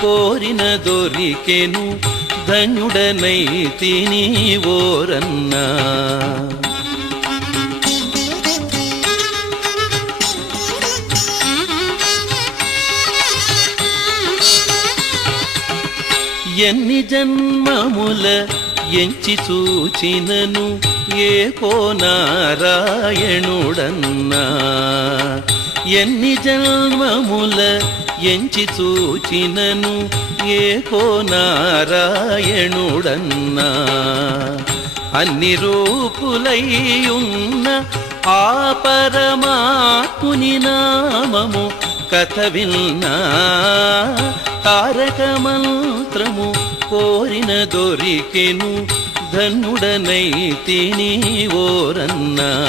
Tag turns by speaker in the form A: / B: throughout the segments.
A: కోరిన దొరికెను ధన్యుడనైతిని ఓరన్నా. ఎన్ని జన్మముల ఎంచి చూచినను ఏ కోనారాయణుడన్నా. ఎన్ని జన్మముల ఎంచి చూచినను ఏకో నారాయణుడన్నా. అన్ని రూపులయ్యున్న ఆ పరమాత్ముని నామము కథ విన్నా. తారక మంత్రము కోరిన దొరికెను ధన్యుడనైతిని ఓరన్నా.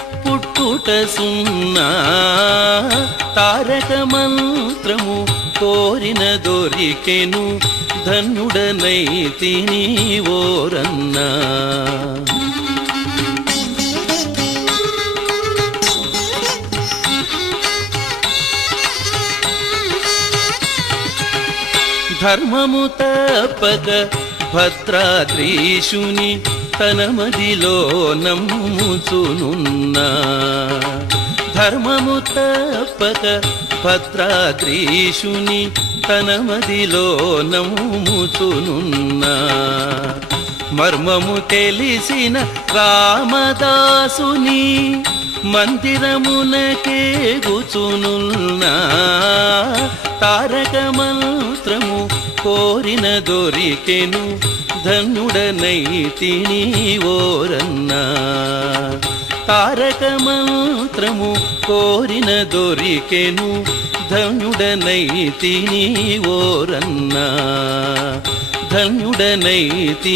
A: పుట్టుట సున్నా తారక మంత్రము కోరిన దొరికెను ధన్యుడనైతిని ఓరన్నా. ధర్మము తప్పక భద్రాద్రీషుని తన మదిలో నమ్ముచునున్నా ధర్మము తప్పక భద్రాద్రీషుని తన మదిలో నమ్ముచునున్నా మర్మము తెలిసిన రామదాసుని మందిరమునకే గుచునున్నా తారక మంత్రము కోరిన దొరికెను ధన్యుడనైతిని ఓరన్నా. తారక మంత్రము కోరిన దొరికెను ధన్యుడనైతిని ఓరన్నా. ధన్యుడనైతి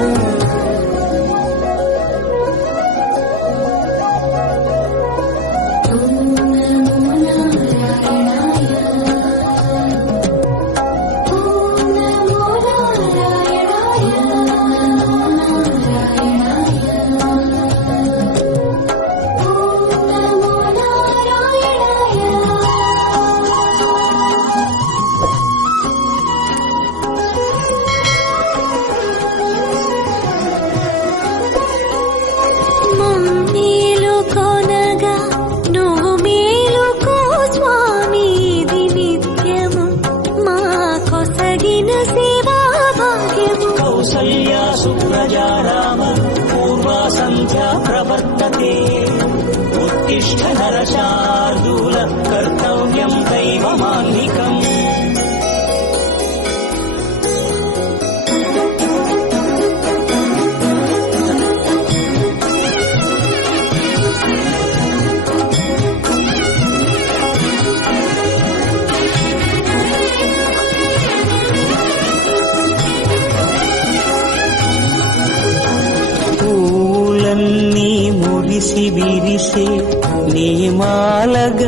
B: చేసి నీ మాలగ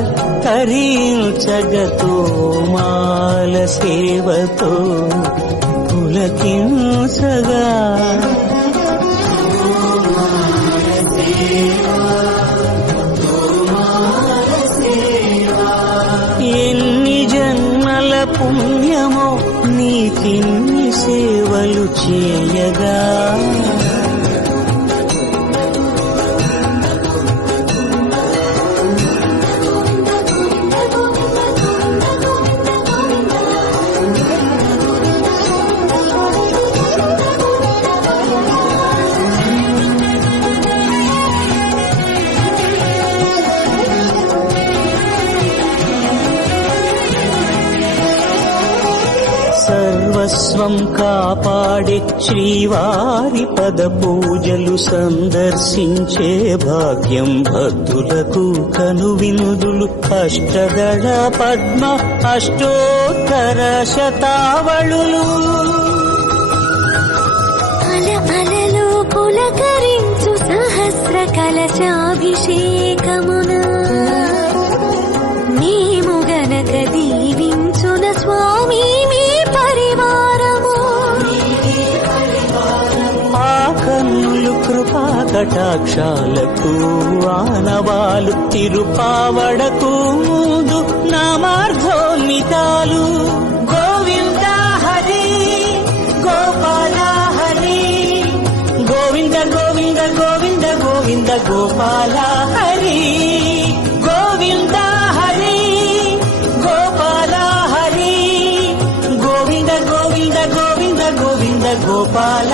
B: హరించగతో మాల సేవతో सदा శ్రీవారి పద పూజలు సందర్శించే భాగ్యం భక్తులకు కనువినుదులు. అష్టదళ పద్మ అష్టోత్తర శతావళులు.
C: అల పులకరించు సహస్ర కలశాభిషేకమున. మేము గనక దీవించున స్వామి మీ
B: పరి కటాక్షాలకు ఆనవాలు తిరుపావడకు ముందు నామార్థోన్మితాలు గోవింద హరి గోపాల హరి. గోవింద గోవింద గోవింద గోవింద గోపాల హరి. గోవింద హరి గోపాల హరి. గోవింద గోవింద గోవింద గోవింద గోపాల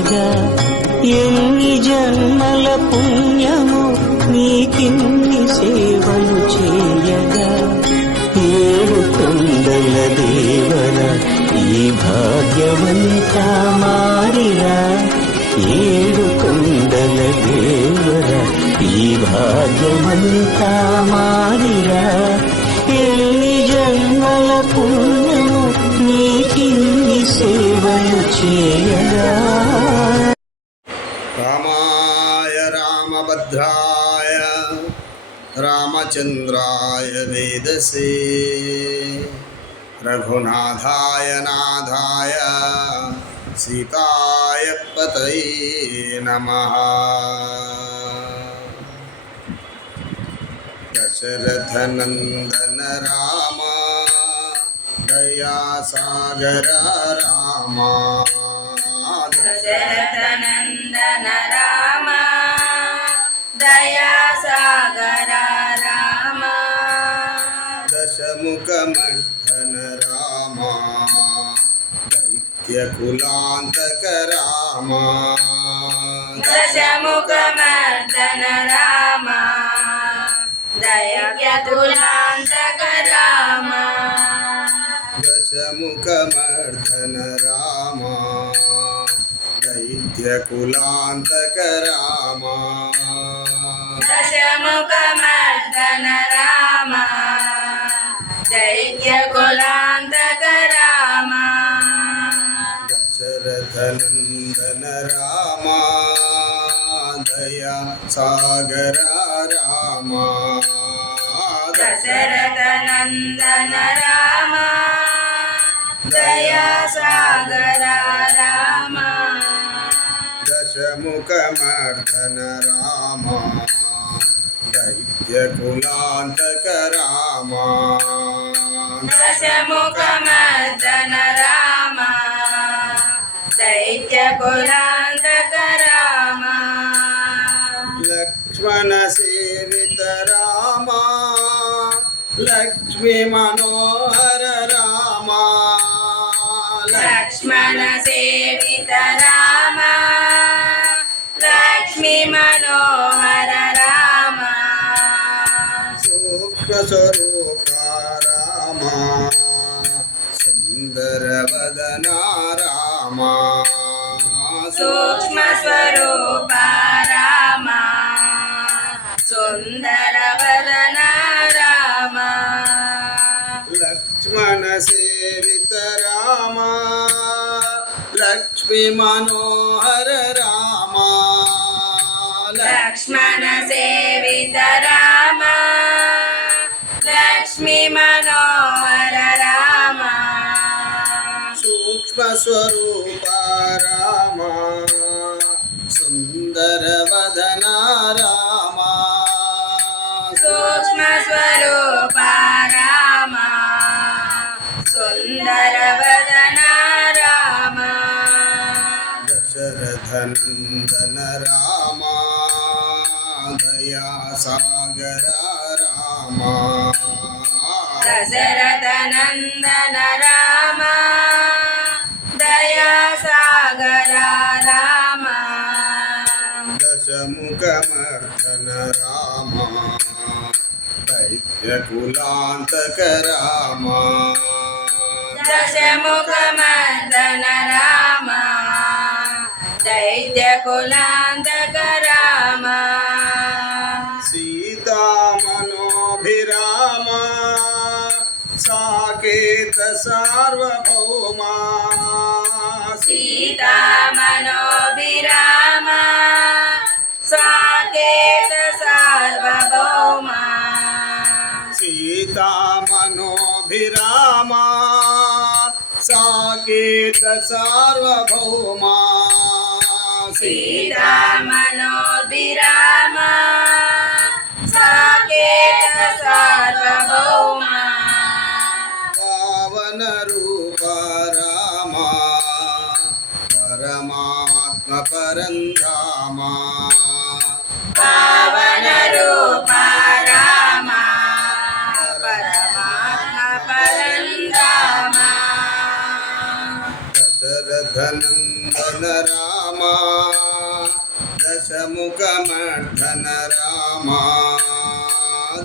B: అనగా ఎన్ని జన్మల పుణ్యము నీకిన్ని సేవలు చేయగా. ఏడు కొండల దేవర ఈ భాగ్యవంతా మారిరా. ఏడు కొండల దేవర ఈ భాగ్యమంతా మారిరా. ఎన్ని జన్మల పుణ్యము నీకిన్ని సేవలు చేయగా.
D: రామచంద్రాయ వేదసే రఘునాథాయ నాథాయ సీతాయ పతయే నమః దశరథనందన రామ దయా సాగర రామ
E: దశరథనందన రామ దయా సాగర రామ
D: దశముఖమర్ధన రామ దైత్యకులాంతక రామ
E: దశముఖమర్దన రామ దైత్యకులాంతక రామ
D: దశముఖమర్ధన రామ దైత్యకులాంతక రామ
E: దశముఖమర్దన రామ దైత్యకులాంతక రామ
D: దశరథనందన రామ దయా సాగర రామ
E: దశరథ నందన రామ దయా సాగర రామ
D: దశముఖమర్ధన రామ దైత్యకులాంతక రామ
E: దశముఖమర్దన రామ దైత్యకులాంతక రామ
D: లక్ష్మణ సేవిత రామ లక్ష్మీ మనోహర రామ
E: లక్ష్మణ సేవిత రామ లక్ష్మీ మనోహర
D: సూక్ష్మ స్వరూప రామ
E: సూక్ష్మ స్వరూప రామ సుందర వదన రామ
D: లక్ష్మణ సేవిత రామ లక్ష్మీ మనోహర రామ
E: లక్ష్మణ సేవిత
D: స్వరూప రామ. సుందర వదన రామ.
E: సూక్ష్మ స్వరూప రామ సుందర వదన రామ
D: దశరథనందన రామ దయా సాగర రామ
E: దశరథ నందన రామ
D: దైత్యకులాంతక రామ
E: రామ దైత్యకులాంతక రామ
D: సీతామనోభిరామ సాకేత సార్వభౌమా
E: సీతా మనోభిరామ సాకేత సార్వభౌమ
D: సీతామనోభిరామ సాకేత సార్వభౌమా
E: సీతా మనోభిరామ సాకేత సార్వభౌమ.
D: పావన రూప రామ పరమాత్మ పరంధామ.
E: పావన
D: దశరథనందన రామ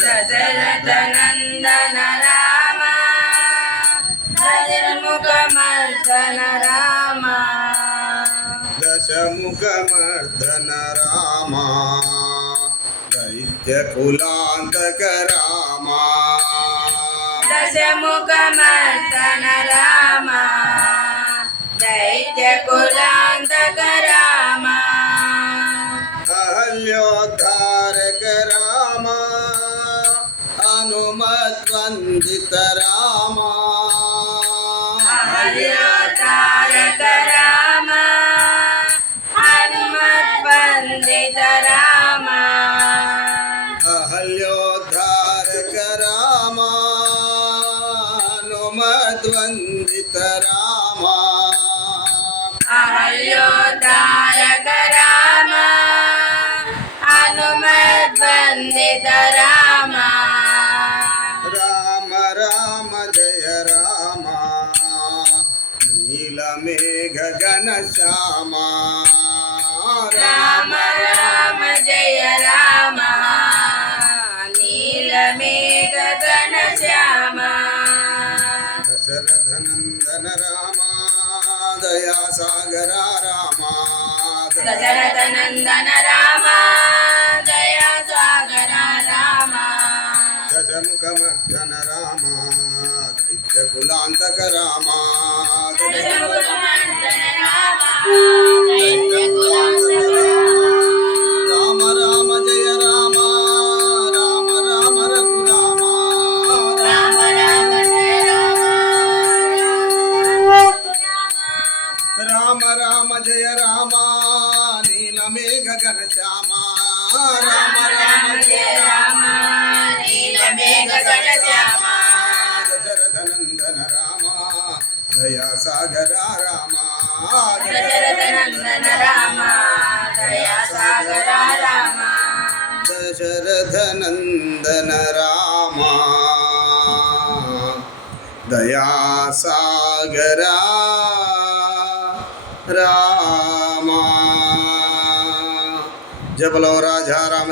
E: దశరథ నందన రామ దశముఖమర్దన రామ
D: దశముఖమర్ధన రామ దైత్యకులాంతక రామ
E: దశముఖమర్దన రామ దైత్యకులాంతక రామ
D: అహల్యోద్ధారక రామ హనుమద్వందిత రామ
E: అహల్యోతారక రామ హనుమద్వందిత రామ
D: అహల్యోద్ధారక రామ హనుమద్వందిత రామ
E: అహల్యోతారక రామ హనుమద్వందిత రామ
D: రామ రామ జయ రామ నీలమేఘ గణ శ్యామ.
E: రామ రామ జయ రామ నీల
D: దయాసాగర రామ
E: దశరథ నందన రామ దయా సాగర రామ
D: దశముఖమర్ధన రామ దైత్య కులాంతక రామ
E: దశముఖమండన రామ
D: రామ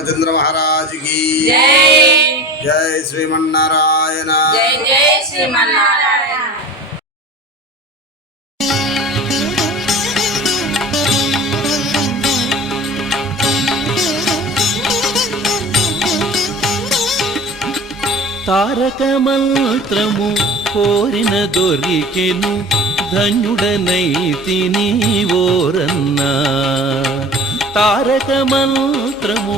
D: రామచంద్ర మహారాజ్ की
E: జై
D: శ్రీమన్నారాయణ.
E: జై శ్రీమన్నారాయణ.
A: తారక మంత్రము కోరిన దొరికెను ధన్యుడనైతిని ఓరన్నా తారక మంత్రము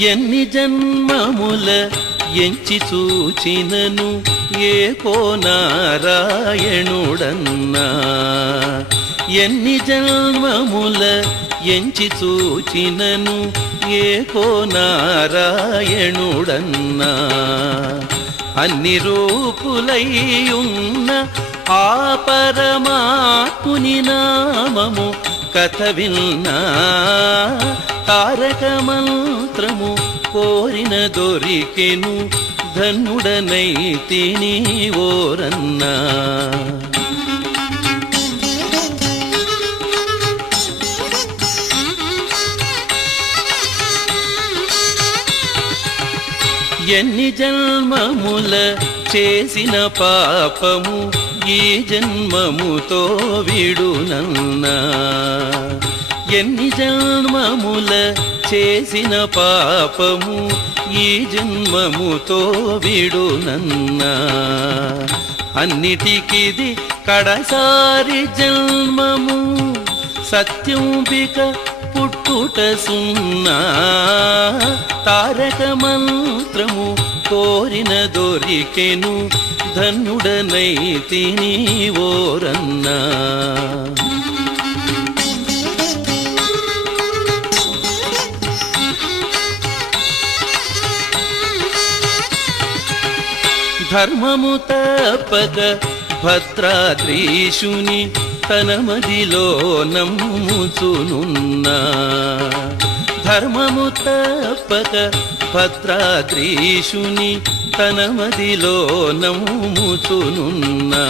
A: ఎన్ని జన్మముల ఎంచి చూచినను ఏ నారాయణుడన్నా ఎన్ని జన్మముల ఎంచి చూచినను ఏకో నారాయణుడన్నా అన్ని రూపులయ్యున్న ఆ పరమాత్ముని నామము కథ విన్నా. తారక మంత్రము కోరిన దొరికెను ధన్యుడనై తిని ఓరన్నా. ఎన్ని జన్మముల చేసిన పాపము ఈ జన్మముతో విడునన్నా. ఎన్ని జన్మముల చేసిన పాపము ఈ జన్మముతో విడునన్నా అన్నిటికిది కడసారి జన్మము సత్యంబిక పుట్టుట సున్నా. తారక మంత్రము కోరిన దొరికెను ధన్యుడనై తిని ఓరన్నా. ధర్మము తప్పక భద్రాద్రీషుని తన మదిలో నమ్ముచునున్నా. ధర్మము తప్పక భద్రాద్రీషుని తన మదిలో నమ్ముచునున్నా.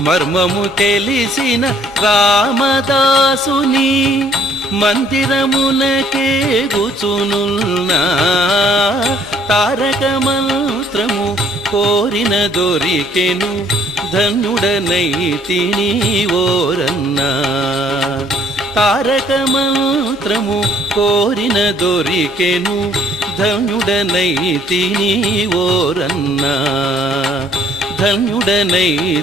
A: మర్మము తెలిసిన రామదాసుని మందిరమునకే గుచునున్నా తారకమల్ కోరిన దొరికెను ధన్యుడనై తిని ఓరన్నా. తారక మంత్రము కోరిన దొరికెను ధన్యుడనై తిని ఓరన్నా. ధన్యుడనై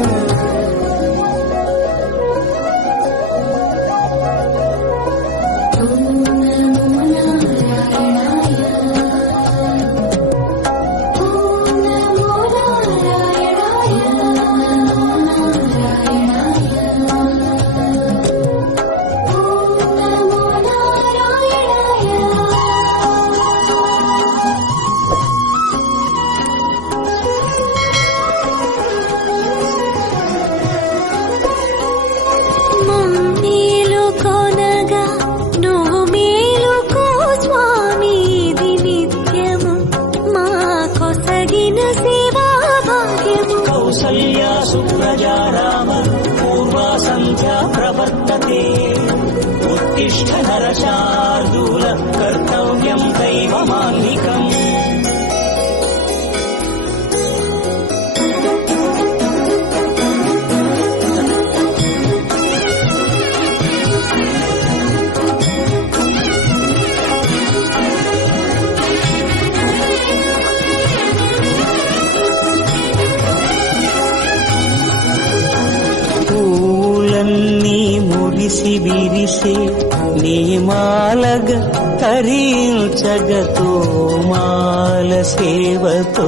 B: ीं जगतो मालसेवतु